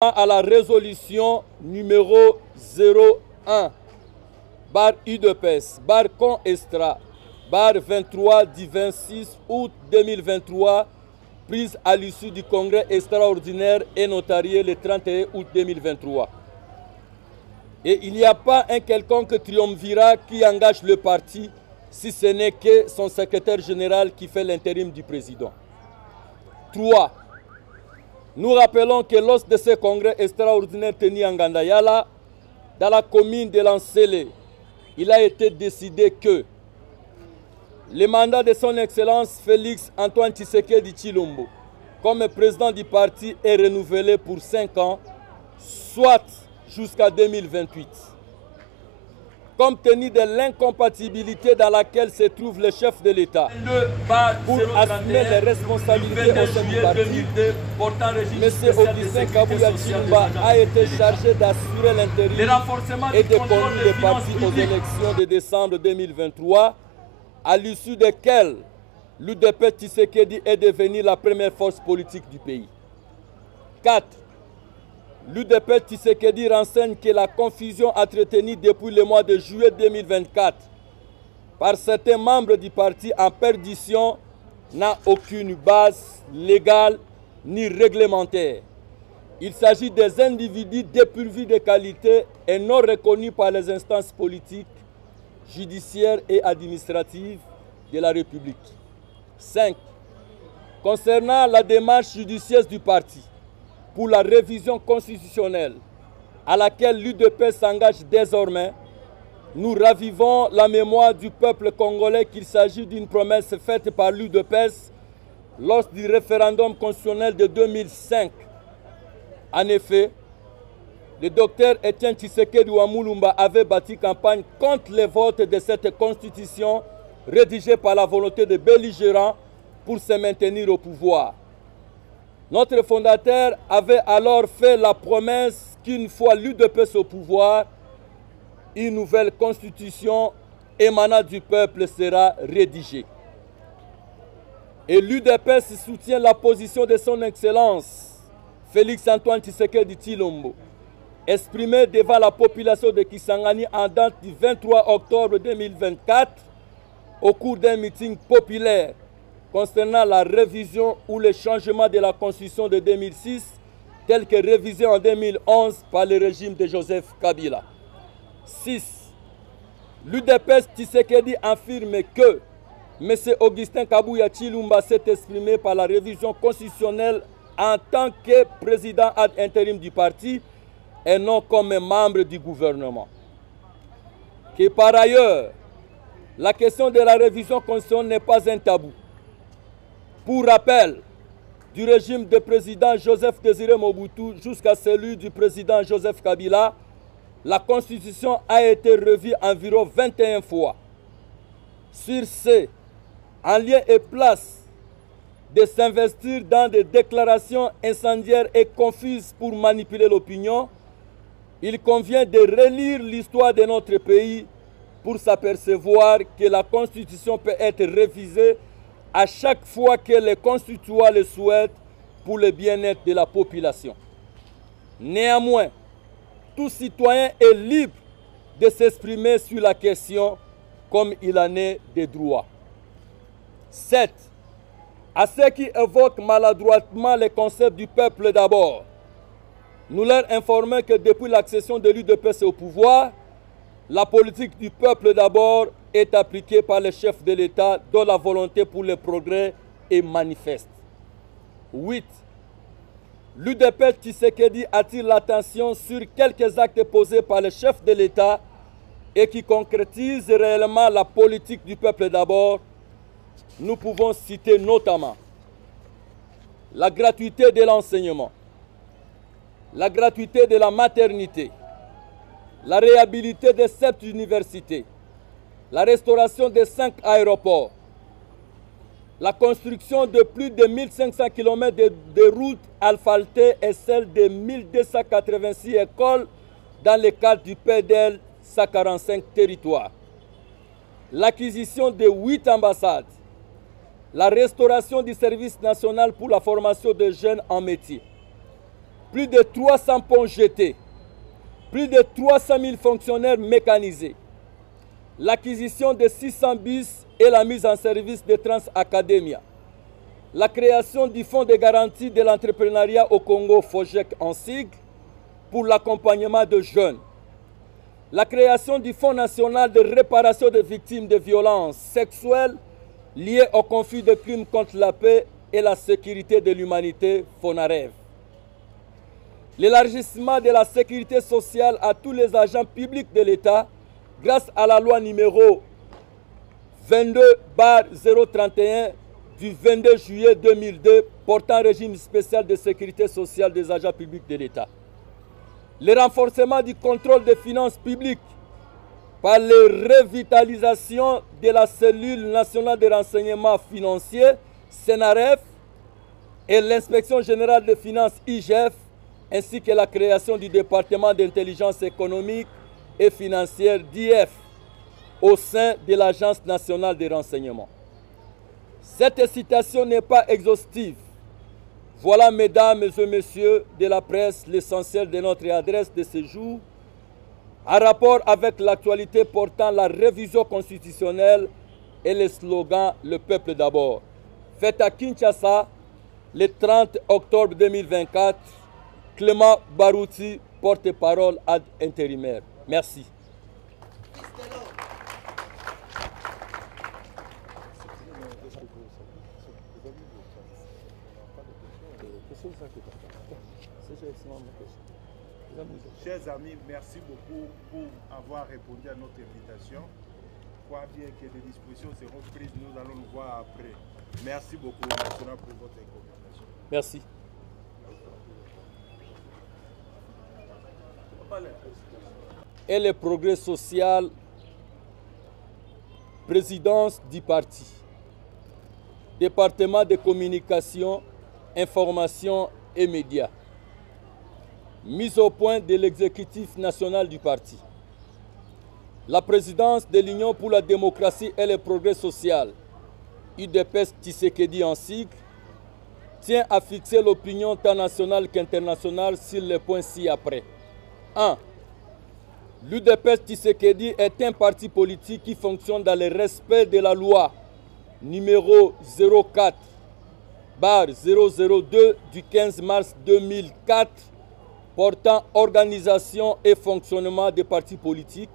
à la résolution numéro 01, barre UDPS, barre Con Extra, barre 23 du 26 août 2023, prise à l'issue du congrès extraordinaire et notarié le 31 août 2023. Et il n'y a pas un quelconque triumvirat qui engage le parti, si ce n'est que son secrétaire général qui fait l'intérim du président. 3. Nous rappelons que lors de ce congrès extraordinaire tenu en Gandayala, dans la commune de Lansele, il a été décidé que le mandat de son Excellence Félix Antoine Tshisekedi Tshilombo comme président du parti est renouvelé pour 5 ans, soit jusqu'à 2028. Compte tenu de l'incompatibilité dans laquelle se trouve le chef de l'État pour assumer les responsabilités au sein du parti, M. Augustin Kabuya Tshilombo a été chargé d'assurer l'intérim et de conduire le parti aux élections de décembre 2023, à l'issue desquelles l'UDP Tshisekedi est devenue la première force politique du pays. 4. L'UDP Tshisekedi renseigne que la confusion entretenue depuis le mois de juillet 2024 par certains membres du parti en perdition n'a aucune base légale ni réglementaire. Il s'agit des individus dépourvus de qualité et non reconnus par les instances politiques, judiciaires et administratives de la République. 5. Concernant la démarche judicieuse du parti pour la révision constitutionnelle à laquelle l'UDP s'engage désormais, nous ravivons la mémoire du peuple congolais qu'il s'agit d'une promesse faite par l'UDPS lors du référendum constitutionnel de 2005. En effet, le docteur Etienne Tshisekedi Wamulumba avait bâti campagne contre le vote de cette constitution rédigée par la volonté de belligérants pour se maintenir au pouvoir. Notre fondateur avait alors fait la promesse qu'une fois l'UDPS au pouvoir, une nouvelle constitution émanant du peuple sera rédigée. Et l'UDPS soutient la position de son Excellence Félix Antoine Tshisekedi Tshilombo, exprimée devant la population de Kisangani en date du 23 octobre 2024 au cours d'un meeting populaire concernant la révision ou le changement de la Constitution de 2006, telle que révisée en 2011 par le régime de Joseph Kabila. 6. L'UDPS Tshisekedi affirme que M. Augustin Kabuya Tshilombo s'est exprimé par la révision constitutionnelle en tant que président ad intérim du parti et non comme membre du gouvernement. Que par ailleurs, la question de la révision constitutionnelle n'est pas un tabou. Pour rappel, du régime du président Joseph Désiré Mobutu jusqu'à celui du président Joseph Kabila, la Constitution a été revue environ 21 fois. Sur ce, en lieu et place de s'investir dans des déclarations incendiaires et confuses pour manipuler l'opinion, il convient de relire l'histoire de notre pays pour s'apercevoir que la Constitution peut être révisée à chaque fois que les constituants le souhaitent pour le bien-être de la population. Néanmoins, tout citoyen est libre de s'exprimer sur la question comme il en est des droits. 7. À ceux qui évoquent maladroitement les concepts du peuple d'abord, nous leur informons que depuis l'accession de l'UDPS au pouvoir, la politique du peuple d'abord est appliquée par le chef de l'État dont la volonté pour le progrès est manifeste. 8. L'UDPS Tshisekedi attire l'attention sur quelques actes posés par le chef de l'État et qui concrétisent réellement la politique du peuple d'abord. Nous pouvons citer notamment la gratuité de l'enseignement, la gratuité de la maternité, la réhabilitation de 7 universités, la restauration de 5 aéroports, la construction de plus de 1500 km de routes asphaltées et celle de 1286 écoles dans le cadre du PDL 145 territoires, l'acquisition de 8 ambassades, la restauration du service national pour la formation de jeunes en métier, plus de 300 ponts jetés, plus de 300 000 fonctionnaires mécanisés, l'acquisition de 600 bus et la mise en service de Trans Academia, la création du Fonds de garantie de l'entrepreneuriat au Congo, FOGEC en sigle, pour l'accompagnement de jeunes, la création du Fonds national de réparation des victimes de violences sexuelles liées au conflit de crimes contre la paix et la sécurité de l'humanité, FONAREV. L'élargissement de la sécurité sociale à tous les agents publics de l'État grâce à la loi numéro 22/031 du 22 juillet 2002 portant régime spécial de sécurité sociale des agents publics de l'État. Le renforcement du contrôle des finances publiques par la revitalisation de la cellule nationale de renseignement financier, CNRF, et l'inspection générale des finances, IGF, ainsi que la création du département d'intelligence économique et financière, DIF, au sein de l'Agence nationale des renseignements. Cette citation n'est pas exhaustive. Voilà, mesdames et messieurs de la presse, l'essentiel de notre adresse de ce jour, en rapport avec l'actualité portant la révision constitutionnelle et le slogan « Le peuple d'abord ». Fait à Kinshasa, le 30 octobre 2024, Clément Barouti, porte-parole ad intérimaire. Merci. Chers amis, merci beaucoup pour avoir répondu à notre invitation. Je crois bien que des dispositions seront prises, nous allons nous voir après. Merci beaucoup maintenant pour votre invitation. Merci. Et le progrès social, présidence du parti, département de communication, information et médias, mise au point de l'exécutif national du parti. La présidence de l'Union pour la démocratie et le progrès social, UDPS Tshisekedi en sigle, tient à fixer l'opinion tant nationale qu'internationale sur les points ci-après. 1. L'UDPS Tshisekedi est un parti politique qui fonctionne dans le respect de la loi numéro 04/002 du 15 mars 2004 portant organisation et fonctionnement des partis politiques,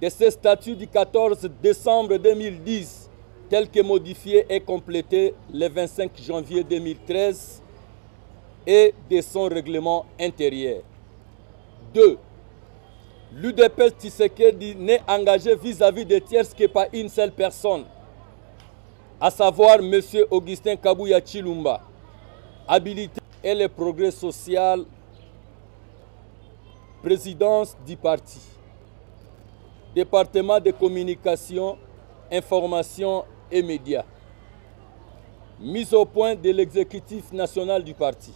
de ses statuts du 14 décembre 2010 tel que modifié et complété le 25 janvier 2013 et de son règlement intérieur. 2. L'UDPS Tshisekedi n'est engagé vis-à-vis des tiers que par une seule personne, à savoir M. Augustin Kabuya Tshilomba, habilité et le progrès social, présidence du parti, département de communication, information et médias, mise au point de l'exécutif national du parti.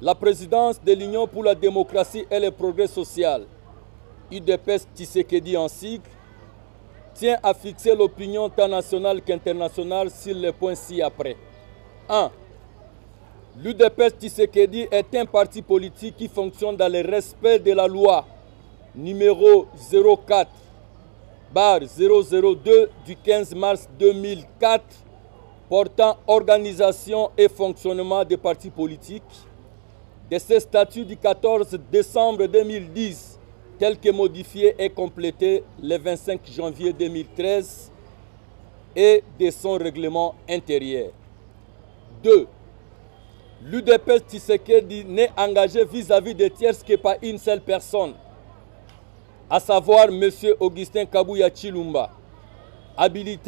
La présidence de l'Union pour la démocratie et le progrès social, UDPS Tshisekedi en sigle, tient à fixer l'opinion tant nationale qu'internationale sur les points ci-après. 1. L'UDPS Tshisekedi est un parti politique qui fonctionne dans le respect de la loi numéro 04/002 du 15 mars 2004 portant organisation et fonctionnement des partis politiques, de ses statuts du 14 décembre 2010 tel que modifié et complété le 25 janvier 2013 et de son règlement intérieur. 2. L'UDPS Tshisekedi n'est engagé vis-à-vis des tiers que par une seule personne, à savoir M. Augustin Kabuya Tshilomba, habilité